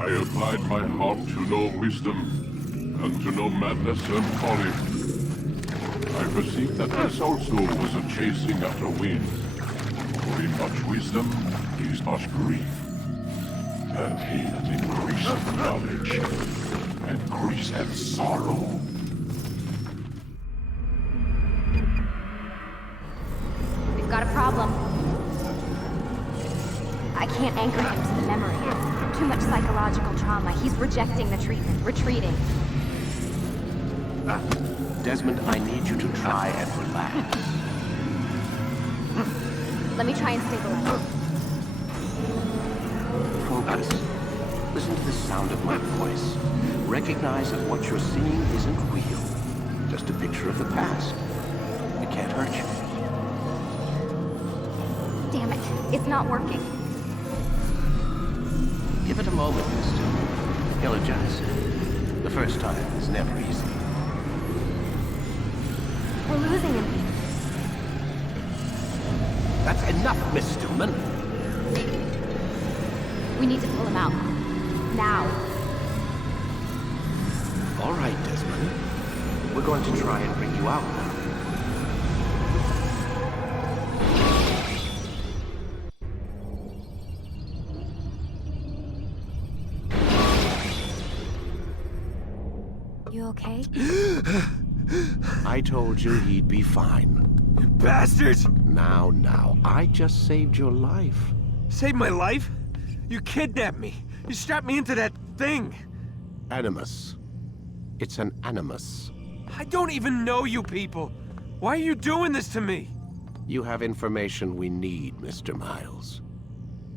I applied my heart to know wisdom, and to know madness and folly. I perceived that this also was a chasing after wind. For in much wisdom is much grief. And he that increaseth knowledge increaseth sorrow. We've got a problem. I can't anchor him to the memory. Too much psychological trauma. He's rejecting the treatment, retreating. Desmond, I need you to try and relax. Let me try and stabilize. Focus. Listen to the sound of my voice. Recognize that what you're seeing isn't real. Just a picture of the past. It can't hurt you. Damn it, it's not working. Give it a moment, mister. He'll adjust. The first time is never easy. We're losing him. That's enough, Miss Stillman. We need to pull him out. Now. All right, Desmond. We're going to try and bring you out now. You okay? I told you he'd be fine. You bastards! Now, I just saved your life. Saved my life? You kidnapped me. You strapped me into that thing. Animus. It's an animus. I don't even know you people. Why are you doing this to me? You have information we need, Mr. Miles.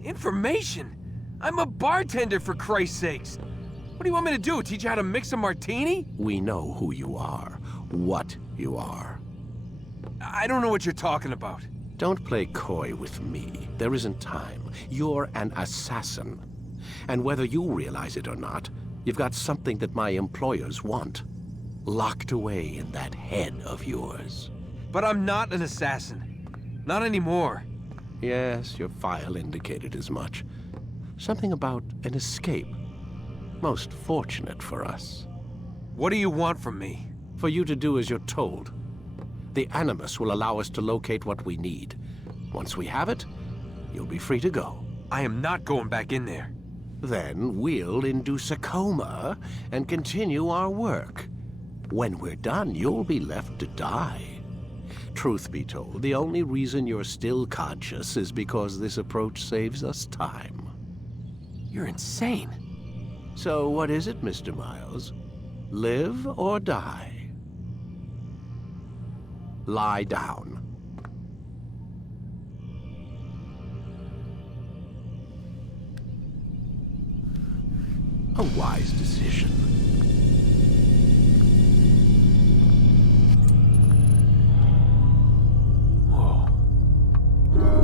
Information? I'm a bartender, for Christ's sakes. What do you want me to do? Teach you how to mix a martini? We know who you are, what you are. I don't know what you're talking about. Don't play coy with me. There isn't time. You're an assassin. And whether you realize it or not, you've got something that my employers want. Locked away in that head of yours. But I'm not an assassin. Not anymore. Yes, your file indicated as much. Something about an escape. Most fortunate for us. What do you want from me? For you to do as you're told. The Animus will allow us to locate what we need. Once we have it, you'll be free to go. I am not going back in there. Then we'll induce a coma and continue our work. When we're done, you'll be left to die. Truth be told, the only reason you're still conscious is because this approach saves us time. You're insane. So what is it, Mr. Miles? Live or die? Lie down. A wise decision. Whoa.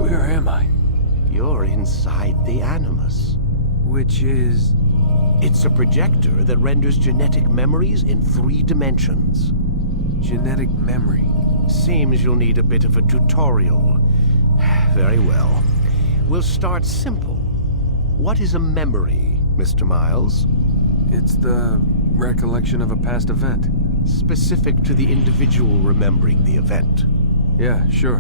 Where am I? You're inside the Animus. Which is... It's a projector that renders genetic memories in 3 dimensions. genetic memory. Seems you'll need a bit of a tutorial. Very well. We'll start simple. What is a memory, Mr. Miles? It's the recollection of a past event. Specific to the individual remembering the event. Yeah, sure.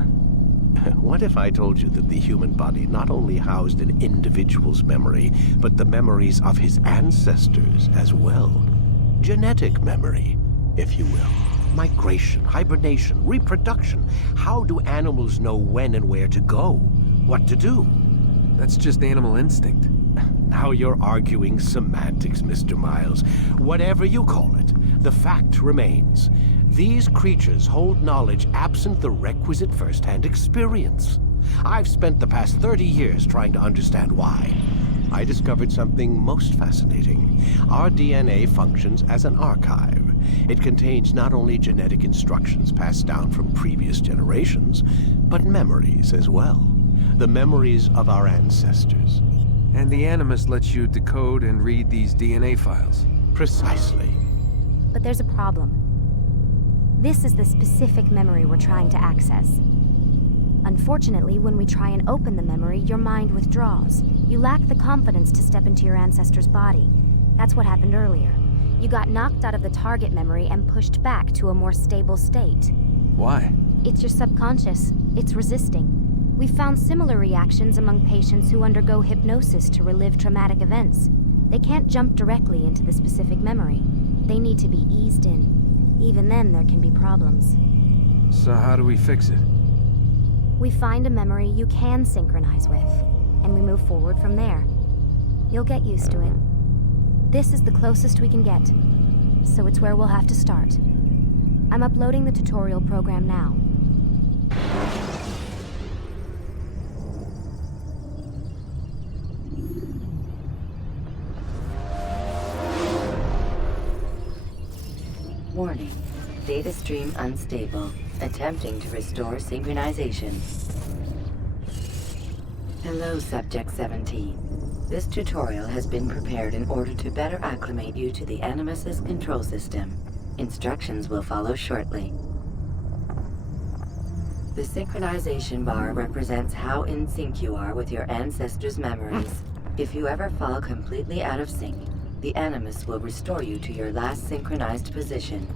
What if I told you that the human body not only housed an individual's memory, but the memories of his ancestors as well? Genetic memory, if you will. Migration, hibernation, reproduction. How do animals know when and where to go? What to do? That's just animal instinct. Now you're arguing semantics, Mr. Miles. Whatever you call it, the fact remains. These creatures hold knowledge absent the requisite first-hand experience. I've spent the past 30 years trying to understand why. I discovered something most fascinating. Our DNA functions as an archive. It contains not only genetic instructions passed down from previous generations, but memories as well. The memories of our ancestors. And the Animus lets you decode and read these DNA files. Precisely. But there's a problem. This is the specific memory we're trying to access. Unfortunately, when we try and open the memory, your mind withdraws. You lack the confidence to step into your ancestor's body. That's what happened earlier. You got knocked out of the target memory and pushed back to a more stable state. Why? It's your subconscious. It's resisting. We've found similar reactions among patients who undergo hypnosis to relive traumatic events. They can't jump directly into the specific memory. They need to be eased in. Even then, there can be problems. So how do we fix it? We find a memory you can synchronize with, and we move forward from there. You'll get used to it. This is the closest we can get, so it's where we'll have to start. I'm uploading the tutorial program now. Warning. Data stream unstable. Attempting to restore synchronization. Hello, Subject 17. This tutorial has been prepared in order to better acclimate you to the Animus's control system. Instructions will follow shortly. The synchronization bar represents how in sync you are with your ancestors' memories. If you ever fall completely out of sync, the Animus will restore you to your last synchronized position.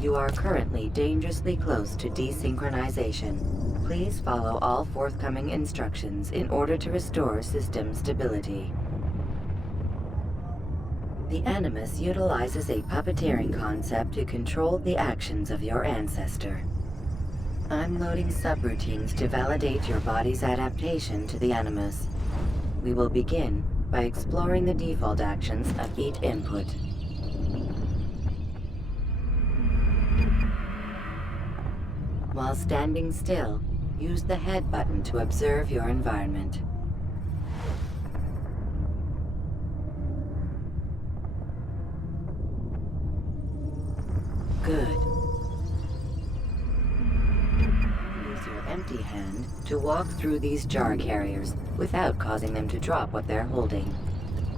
You are currently dangerously close to desynchronization. Please follow all forthcoming instructions in order to restore system stability. The Animus utilizes a puppeteering concept to control the actions of your ancestor. I'm loading subroutines to validate your body's adaptation to the Animus. We will begin by exploring the default actions of each input. While standing still, use the head button to observe your environment. Good. Use your empty hand to walk through these jar carriers without causing them to drop what they're holding.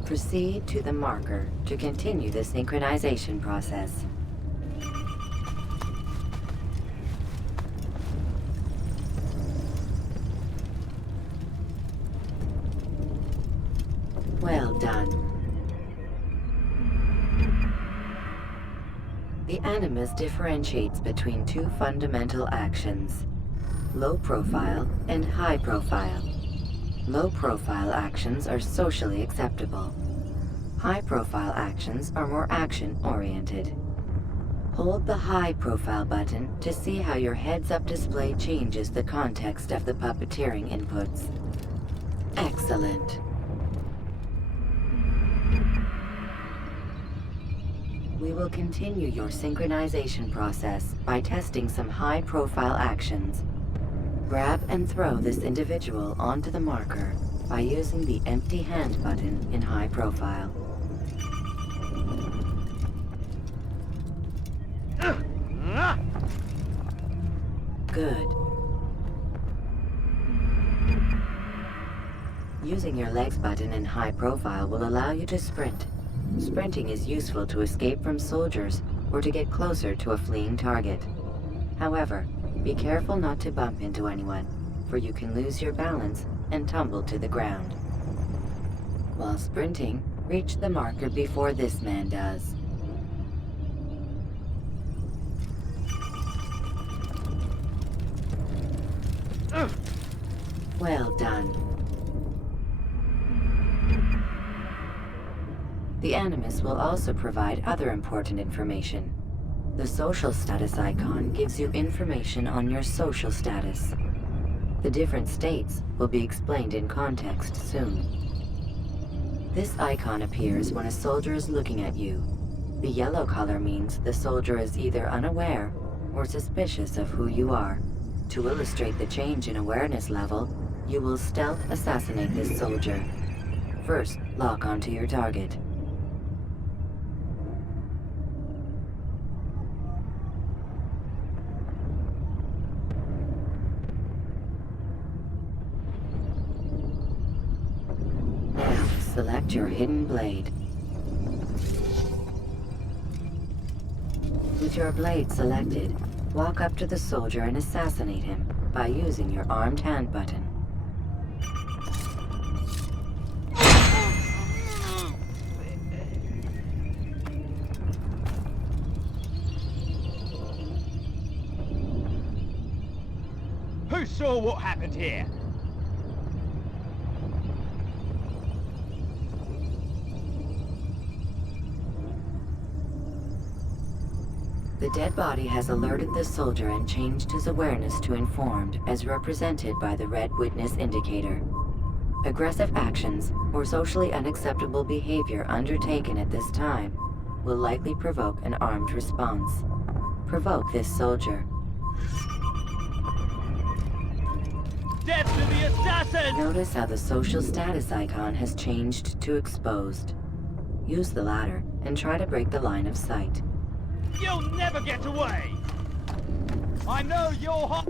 Proceed to the marker to continue the synchronization process. Well done. The Animus differentiates between two fundamental actions: low profile and high profile. Low profile actions are socially acceptable. High profile actions are more action oriented. Hold the high profile button to see how your heads-up display changes the context of the puppeteering inputs. Excellent. We will continue your synchronization process by testing some high-profile actions. Grab and throw this individual onto the marker by using the empty hand button in high profile. Good. Using your legs button in high profile will allow you to sprint. Sprinting is useful to escape from soldiers or to get closer to a fleeing target. However, be careful not to bump into anyone, for you can lose your balance and tumble to the ground. While sprinting, reach the marker before this man does. Well done. The Animus will also provide other important information. The social status icon gives you information on your social status. The different states will be explained in context soon. This icon appears when a soldier is looking at you. The yellow color means the soldier is either unaware or suspicious of who you are. To illustrate the change in awareness level, you will stealth assassinate this soldier. First, lock onto your target. Now, select your hidden blade. With your blade selected, walk up to the soldier and assassinate him. by using your armed hand button. Who saw what happened here? The dead body has alerted the soldier and changed his awareness to informed, as represented by the red witness indicator. Aggressive actions or socially unacceptable behavior undertaken at this time will likely provoke an armed response. Provoke this soldier. Death to the assassin! Notice how the social status icon has changed to exposed. Use the ladder and try to break the line of sight. You'll never get away! I know you're hot!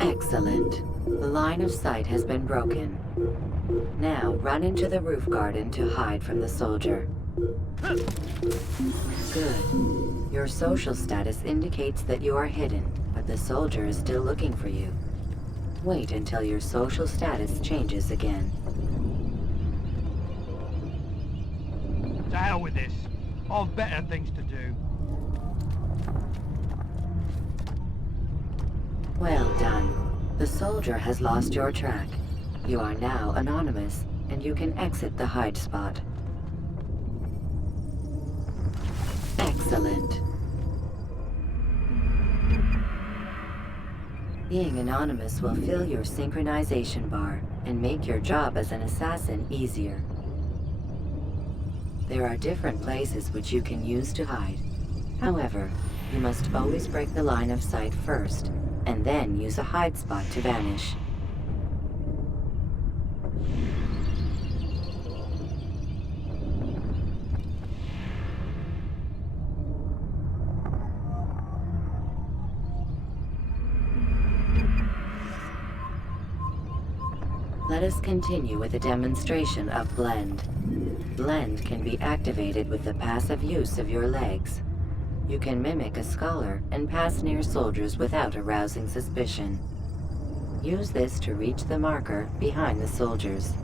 Excellent. The line of sight has been broken. Now run into the roof garden to hide from the soldier. Good. Your social status indicates that you are hidden, but the soldier is still looking for you. Wait until your social status changes again. To hell with this. I've better things to do. Well done. The soldier has lost your track. You are now anonymous, and you can exit the hide spot. Excellent. Being anonymous will fill your synchronization bar and make your job as an assassin easier. There are different places which you can use to hide. However, you must always break the line of sight first, and then use a hide spot to vanish. Let us continue with a demonstration of Blend. Blend can be activated with the passive use of your legs. You can mimic a scholar and pass near soldiers without arousing suspicion. Use this to reach the marker behind the soldiers.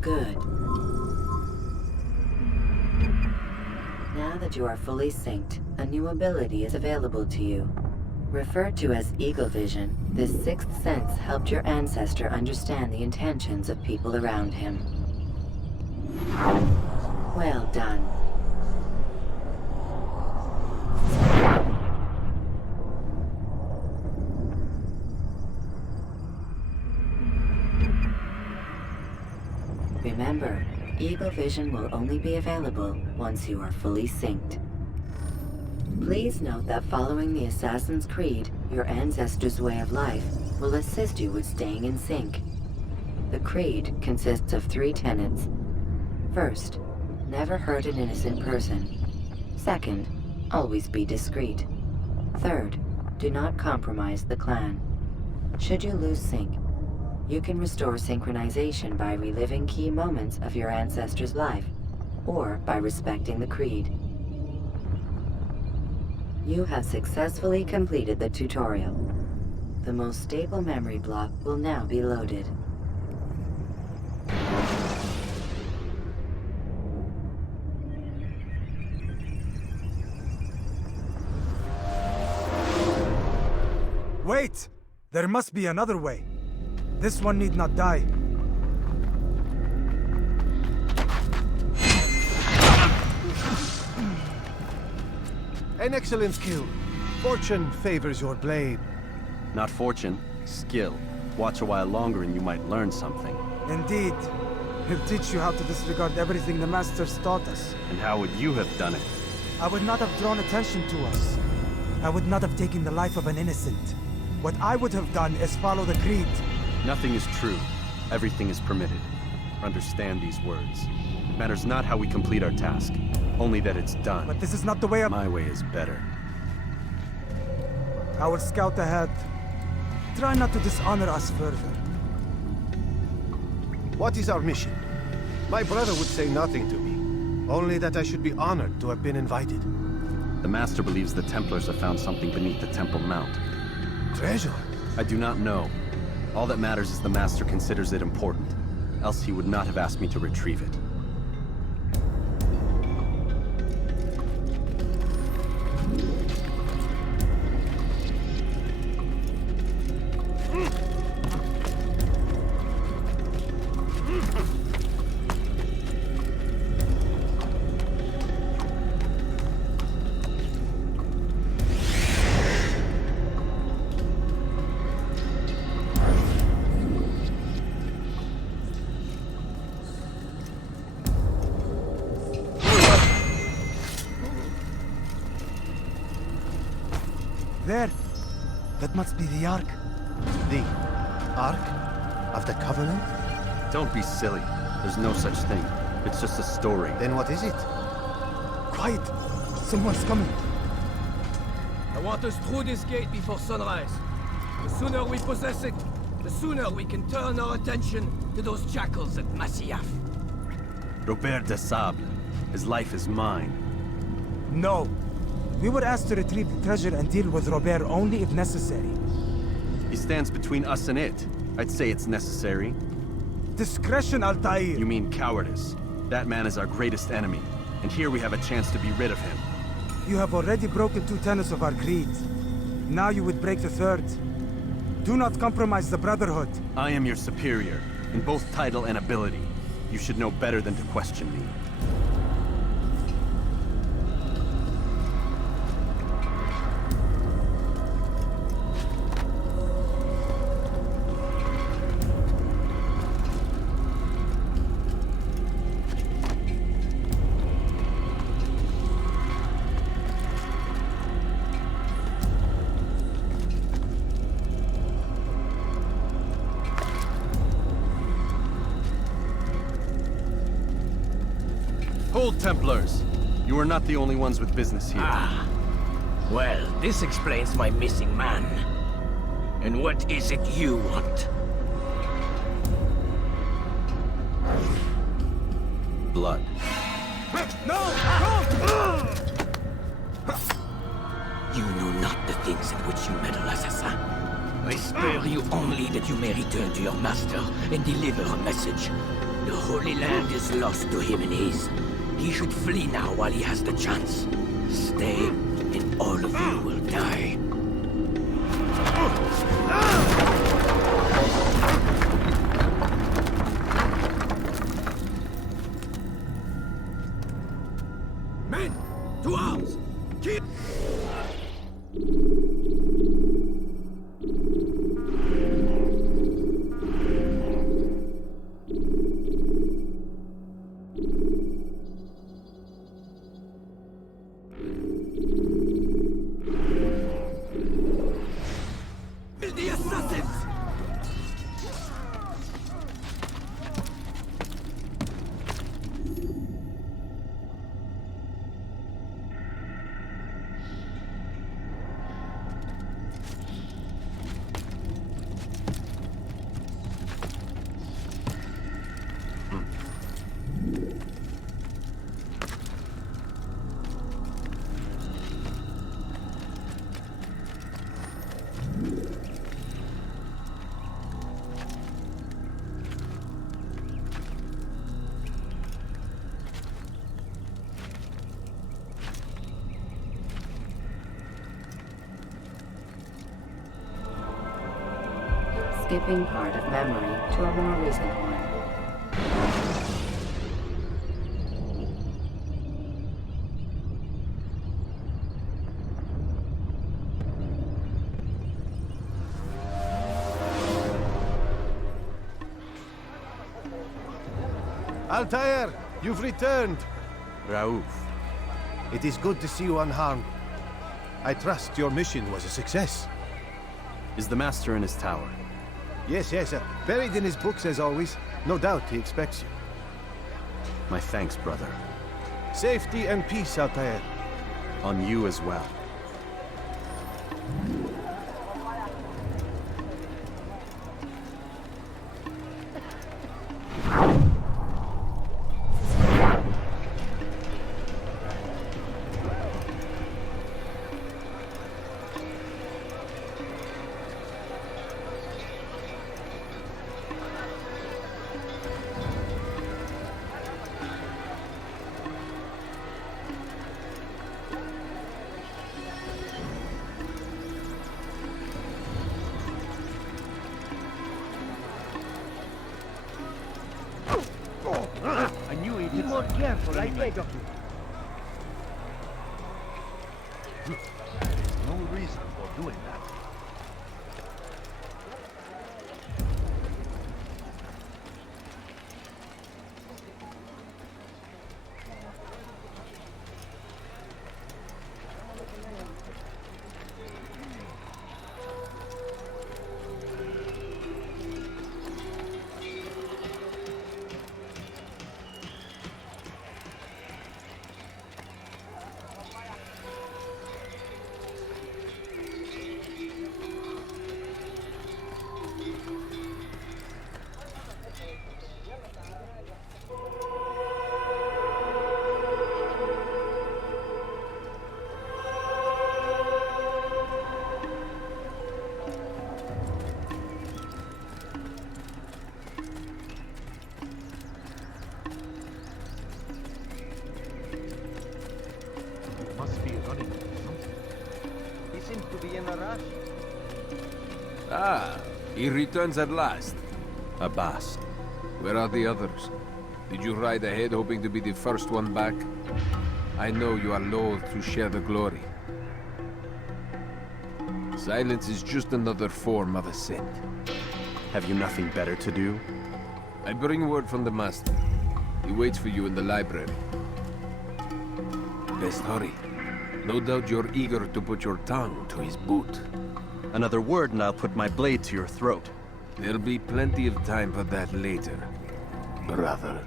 Good. Now that you are fully synced, a new ability is available to you. Referred to as Eagle Vision, this sixth sense helped your ancestor understand the intentions of people around him. Well done. Remember, Eagle Vision will only be available once you are fully synced. Please note that following the Assassin's Creed, your ancestors' way of life, will assist you with staying in sync. The Creed consists of 3 tenets. First, never hurt an innocent person. Second, always be discreet. Third, do not compromise the clan. Should you lose sync, you can restore synchronization by reliving key moments of your ancestor's life, or by respecting the Creed. You have successfully completed the tutorial. The most stable memory block will now be loaded. Wait! There must be another way. This one need not die. An excellent skill. Fortune favors your blade. Not fortune, skill. Watch a while longer and you might learn something. Indeed. He'll teach you how to disregard everything the Masters taught us. And how would you have done it? I would not have drawn attention to us. I would not have taken the life of an innocent. What I would have done is follow the Creed. Nothing is true. Everything is permitted. Understand these words. It matters not how we complete our task, only that it's done. But this is not the way My way is better. I will scout ahead. Try not to dishonor us further. What is our mission? My brother would say nothing to me. Only that I should be honored to have been invited. The Master believes the Templars have found something beneath the Temple Mount. Treasure? I do not know. All that matters is the Master considers it important. Else he would not have asked me to retrieve it. There! That must be the Ark. The Ark of the Covenant? Don't be silly. There's no such thing. It's just a story. Then what is it? Quiet! Someone's coming. I want us through this gate before sunrise. The sooner we possess it, the sooner we can turn our attention to those jackals at Masyaf. Robert de Sable. His life is mine. No. We were asked to retrieve the treasure and deal with Robert only if necessary. He stands between us and it. I'd say it's necessary. Discretion, Altair! You mean cowardice. That man is our greatest enemy, and here we have a chance to be rid of him. You have already broken 2 tenets of our creed. Now you would break the 3rd. Do not compromise the Brotherhood. I am your superior, in both title and ability. You should know better than to question me. Hold, Templars! You are not the only ones with business here. Ah. Well, this explains my missing man. And what is it you want? Blood. No! You know not the things in which you meddle, assassin. I spare you only that you may return to your master and deliver a message. The Holy Land is lost to him and his. He should flee now while he has the chance. Stay, and all of you will die. Men, to arms! Keep... The assassins! Skipping part of memory to a more recent one. Altair, you've returned. Raouf. It is good to see you unharmed. I trust your mission was a success. Is the Master in his tower? Yes, buried in his books as always. No doubt he expects you. My thanks, brother. Safety and peace, Altair. On you as well. Be more careful, I beg of you. There's no reason for doing that. Must be running into something. He seems to be in a rush. Ah, he returns at last. Abbas. Where are the others? Did you ride ahead hoping to be the first one back? I know you are loath to share the glory. Silence is just another form of assent. Have you nothing better to do? I bring word from the Master. He waits for you in the library. Best hurry. No doubt you're eager to put your tongue to his boot. Another word and I'll put my blade to your throat. There'll be plenty of time for that later, brother.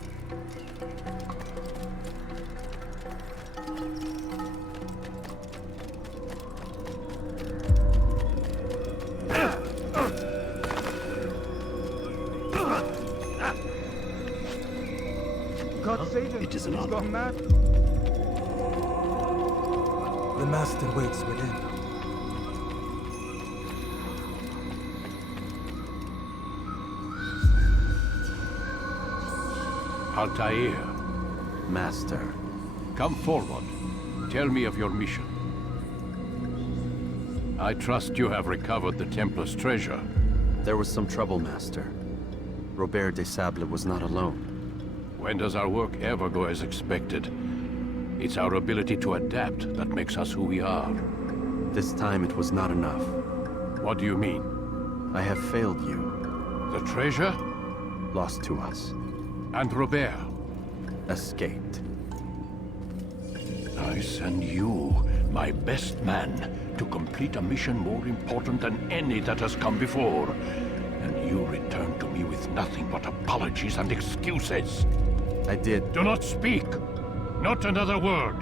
God save him. It is an He's honor. gone mad. The master waits within. Altair, Master. come forward. Tell me of your mission. I trust you have recovered the Templar's treasure. There was some trouble, Master. Robert de Sable was not alone. When does our work ever go as expected? It's our ability to adapt that makes us who we are. This time it was not enough. What do you mean? I have failed you. The treasure? Lost to us. And Robert? Escaped. I send you, my best man, to complete a mission more important than any that has come before. And you return to me with nothing but apologies and excuses. I did. Do not speak! Not another word!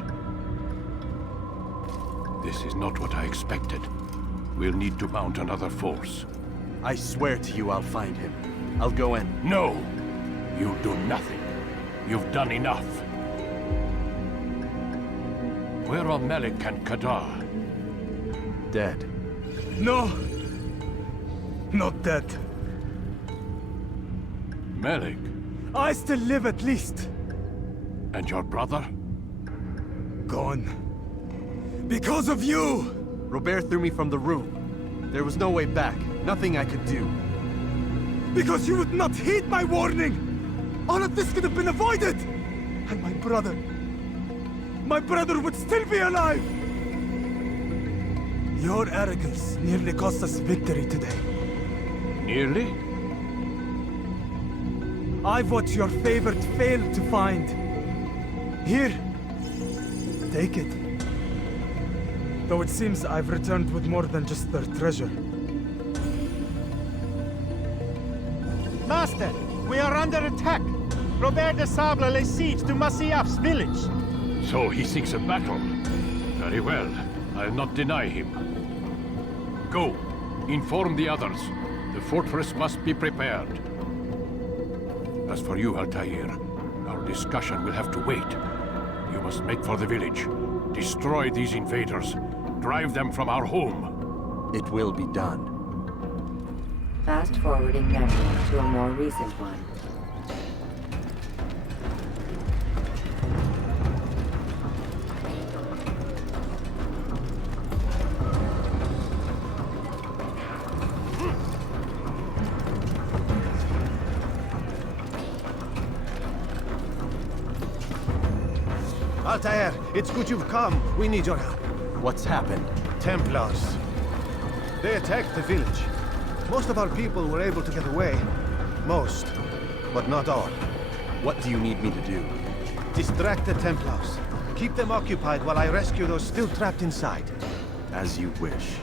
This is not what I expected. We'll need to mount another force. I swear to you I'll find him. I'll go in. No! You'll do nothing. You've done enough. Where are Melik and Kadar? Dead. No! Not dead. Melik? I still live at least. And your brother? Gone. Because of you! Robert threw me from the room. There was no way back. Nothing I could do. Because you would not heed my warning! All of this could have been avoided! And my brother would still be alive! Your arrogance nearly cost us victory today. Nearly? I've what your favorite failed to find. Here, take it. Though it seems I've returned with more than just their treasure. Master, we are under attack. Robert de Sable lays siege to Masyaf's village. So he seeks a battle. Very well. I'll not deny him. Go. Inform the others. The fortress must be prepared. As for you, Altair, our discussion will have to wait. You must make for the village. Destroy these invaders. Drive them from our home. It will be done. Fast-forwarding memory to a more recent one. Altair, it's good you've come. We need your help. What's happened? Templars. They attacked the village. Most of our people were able to get away. Most, but not all. What do you need me to do? Distract the Templars. Keep them occupied while I rescue those still trapped inside. As you wish.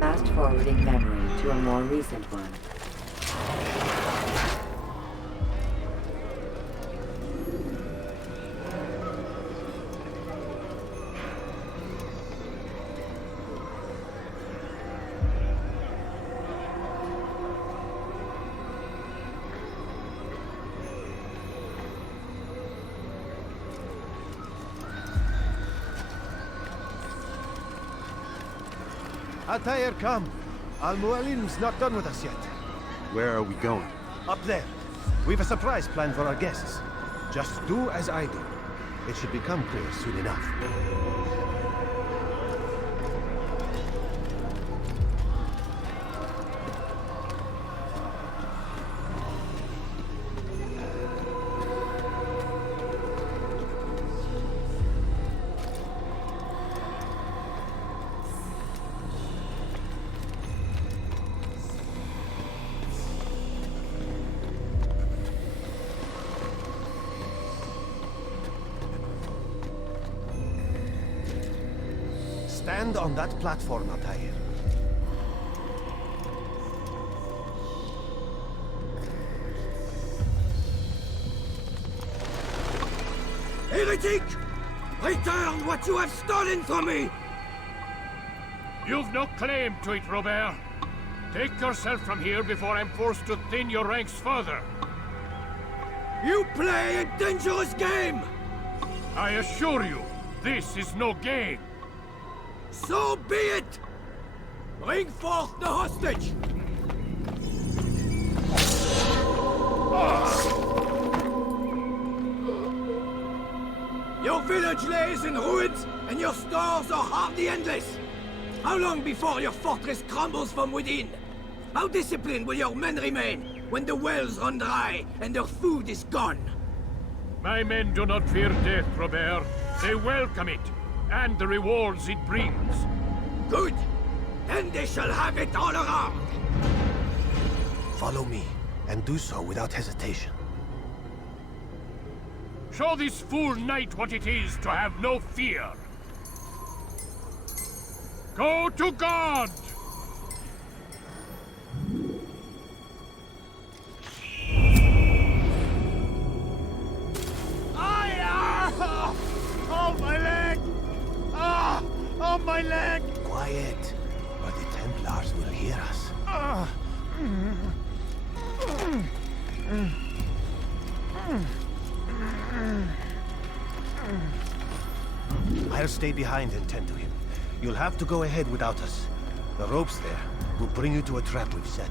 Fast-forwarding memory to a more recent one. Altair, come. Al-Mualim's not done with us yet. Where are we going? Up there. We've a surprise planned for our guests. Just do as I do. It should become clear soon enough. Stand on that platform, Altair. Heretic! Return what you have stolen from me! You've no claim to it, Robert. Take yourself from here before I'm forced to thin your ranks further. You play a dangerous game! I assure you, this is no game. So be it! Bring forth the hostage! Your village lays in ruins, and your stores are hardly endless. How long before your fortress crumbles from within? How disciplined will your men remain when the wells run dry and their food is gone? My men do not fear death, Robert. They welcome it, and the rewards it brings. Good. Then they shall have it all around. Follow me, and do so without hesitation. Show this fool knight what it is to have no fear. Go to God! Oh, my leg! Ah! Oh, my leg! Quiet, or the Templars will hear us. I'll stay behind and tend to him. You'll have to go ahead without us. The ropes there will bring you to a trap we've set.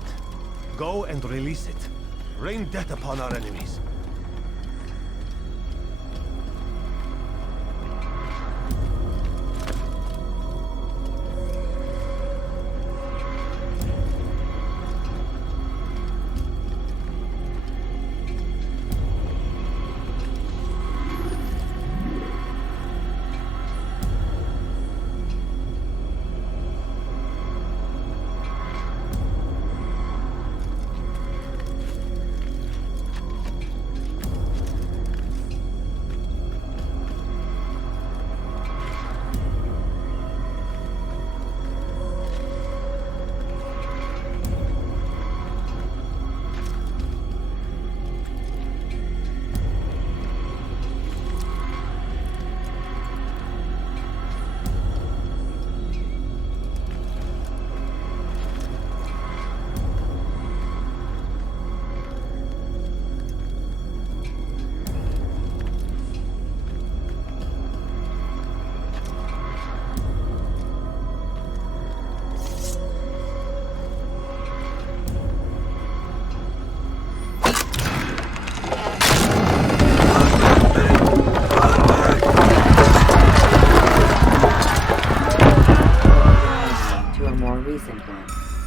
Go and release it. Rain death upon our enemies.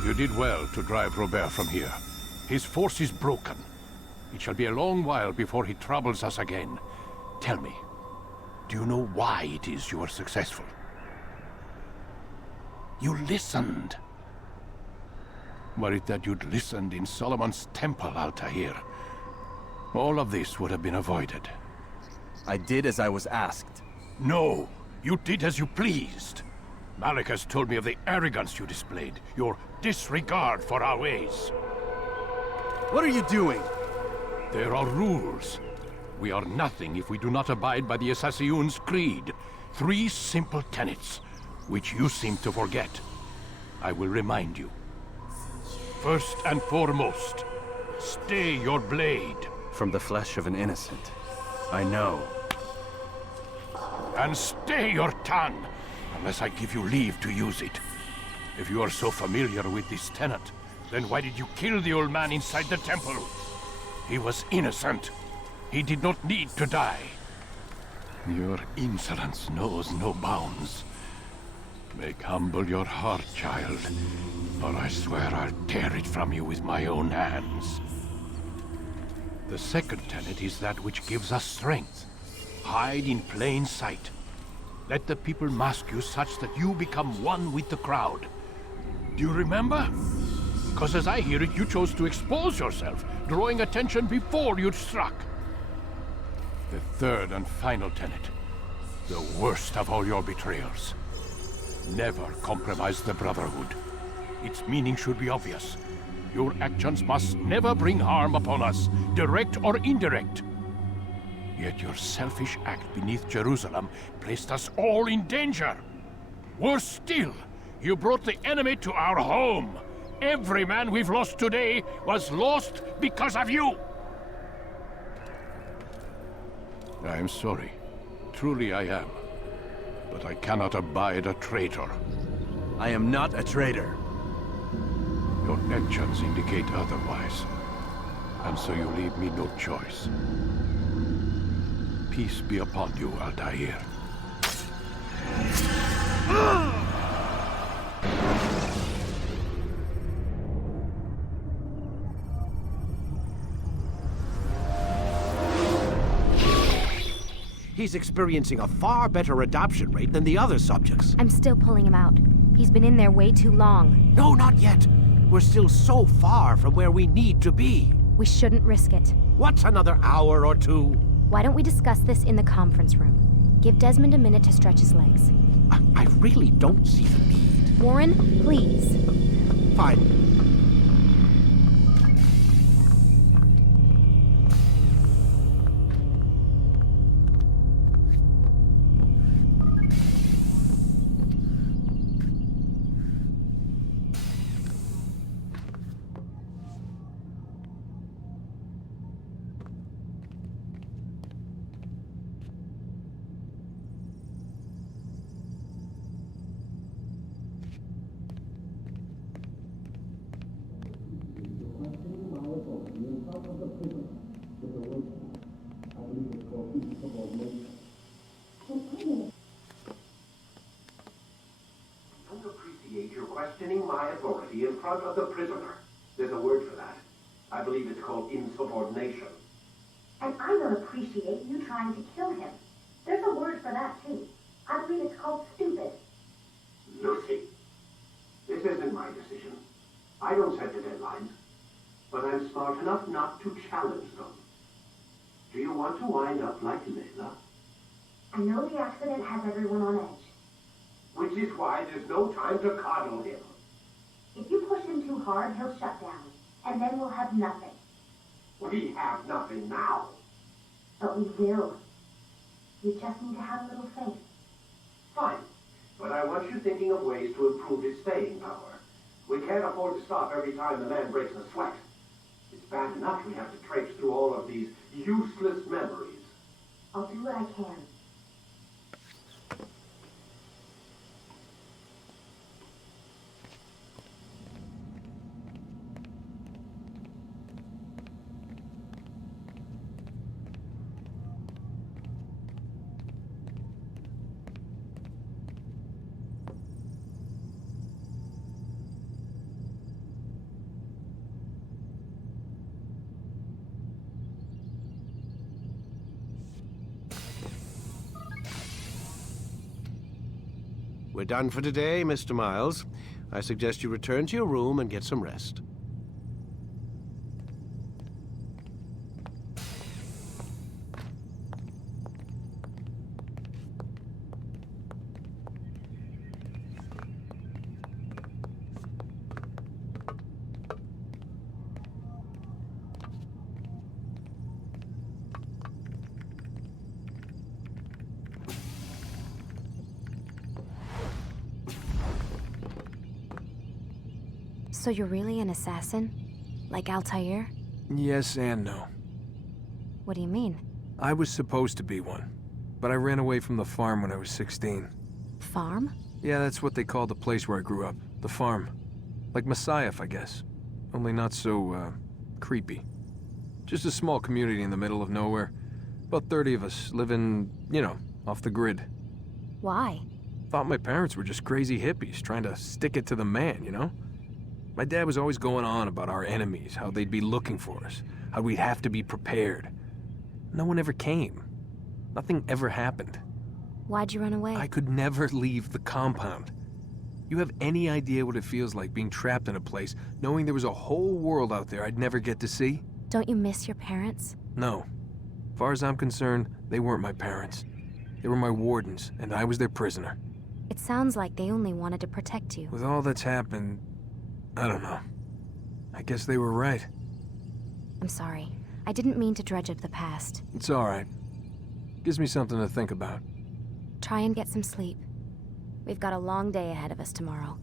You did well to drive Robert from here. His force is broken. It shall be a long while before he troubles us again. Tell me, do you know why it is you were successful? You listened. Were it that you'd listened in Solomon's temple, Altair, all of this would have been avoided. I did as I was asked. No, you did as you pleased. Malik has told me of the arrogance you displayed, your disregard for our ways. What are you doing? There are rules. We are nothing if we do not abide by the Assassin's creed. 3 simple tenets, which you seem to forget. I will remind you. First and foremost, stay your blade. From the flesh of an innocent. I know. And stay your tongue, unless I give you leave to use it. If you are so familiar with this tenet, then why did you kill the old man inside the temple? He was innocent. He did not need to die. Your insolence knows no bounds. Make humble your heart, child, or I swear I'll tear it from you with my own hands. The second tenet is that which gives us strength. Hide in plain sight. Let the people mask you such that you become one with the crowd. Do you remember? Because as I hear it, you chose to expose yourself, drawing attention before you'd struck. The third and final tenet, the worst of all your betrayals. Never compromise the Brotherhood. Its meaning should be obvious. Your actions must never bring harm upon us, direct or indirect. Yet your selfish act beneath Jerusalem placed us all in danger. Worse still, you brought the enemy to our home. Every man we've lost today was lost because of you. I am sorry. Truly I am. But I cannot abide a traitor. I am not a traitor. Your actions indicate otherwise. And so you leave me no choice. Peace be upon you, Altair. He's experiencing a far better adoption rate than the other subjects. I'm still pulling him out. He's been in there way too long. No, not yet. We're still so far from where we need to be. We shouldn't risk it. What's another hour or two? Why don't we discuss this in the conference room? Give Desmond a minute to stretch his legs. I really don't see the need. Warren, please. Fine. Questioning my authority in front of the prisoner. There's a word for that. I believe it's called insubordination. And I don't appreciate you trying to kill him. There's a word for that, too. I believe it's called stupid. Lucy, this isn't my decision. I don't set the deadlines. But I'm smart enough not to challenge them. Do you want to wind up like Layla? I know the accident has everyone on edge. Which is why there's no time to coddle him. If you push him too hard, he'll shut down. And then we'll have nothing. We have nothing now. But we will. You just need to have a little faith. Fine. But I want you thinking of ways to improve his staying power. We can't afford to stop every time the man breaks a sweat. It's bad enough we have to traipse through all of these useless memories. I'll do what I can. We're done for today, Mr. Miles. I suggest you return to your room and get some rest. So you're really an assassin? Like Altair? Yes and no. What do you mean? I was supposed to be one, but I ran away from the farm when I was 16. Farm? Yeah, that's what they called the place where I grew up. The farm. Like Messiah, I guess. Only not so, creepy. Just a small community in the middle of nowhere. About 30 of us living, you know, off the grid. Why? Thought my parents were just crazy hippies trying to stick it to the man, you know? My dad was always going on about our enemies, how they'd be looking for us, how we'd have to be prepared. No one ever came. Nothing ever happened. Why'd you run away? I could never leave the compound. You have any idea what it feels like being trapped in a place, knowing there was a whole world out there I'd never get to see? Don't you miss your parents? No. Far as I'm concerned, they weren't my parents. They were my wardens, and I was their prisoner. It sounds like they only wanted to protect you. With all that's happened, I don't know. I guess they were right. I'm sorry. I didn't mean to dredge up the past. It's all right. Gives me something to think about. Try and get some sleep. We've got a long day ahead of us tomorrow.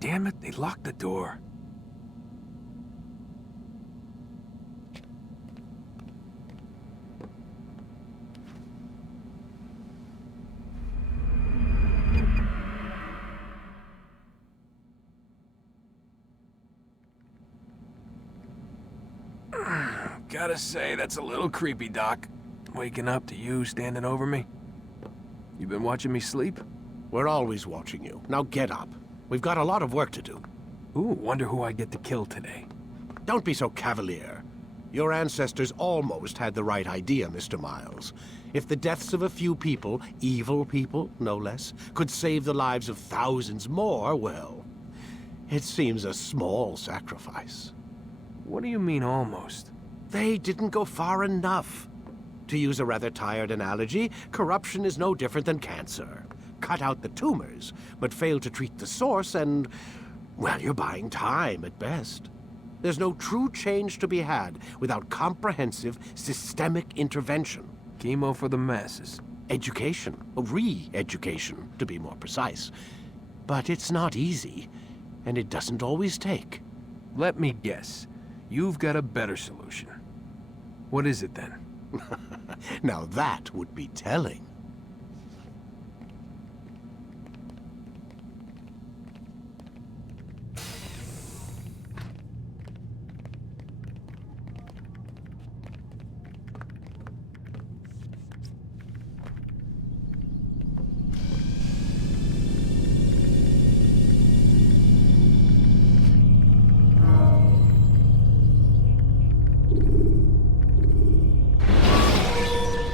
Damn it, they locked the door. Gotta say, that's a little creepy, Doc. Waking up to you standing over me. You been watching me sleep? We're always watching you. Now get up. We've got a lot of work to do. Ooh, wonder who I get to kill today. Don't be so cavalier. Your ancestors almost had the right idea, Mr. Miles. If the deaths of a few people, evil people, no less, could save the lives of thousands more, well, it seems a small sacrifice. What do you mean, almost? They didn't go far enough. To use a rather tired analogy, corruption is no different than cancer. Cut out the tumors, but fail to treat the source and, well, you're buying time at best. There's no true change to be had without comprehensive, systemic intervention. Chemo for the masses. Education, re-education, to be more precise. But it's not easy, and it doesn't always take. Let me guess. You've got a better solution. What is it then? Now that would be telling.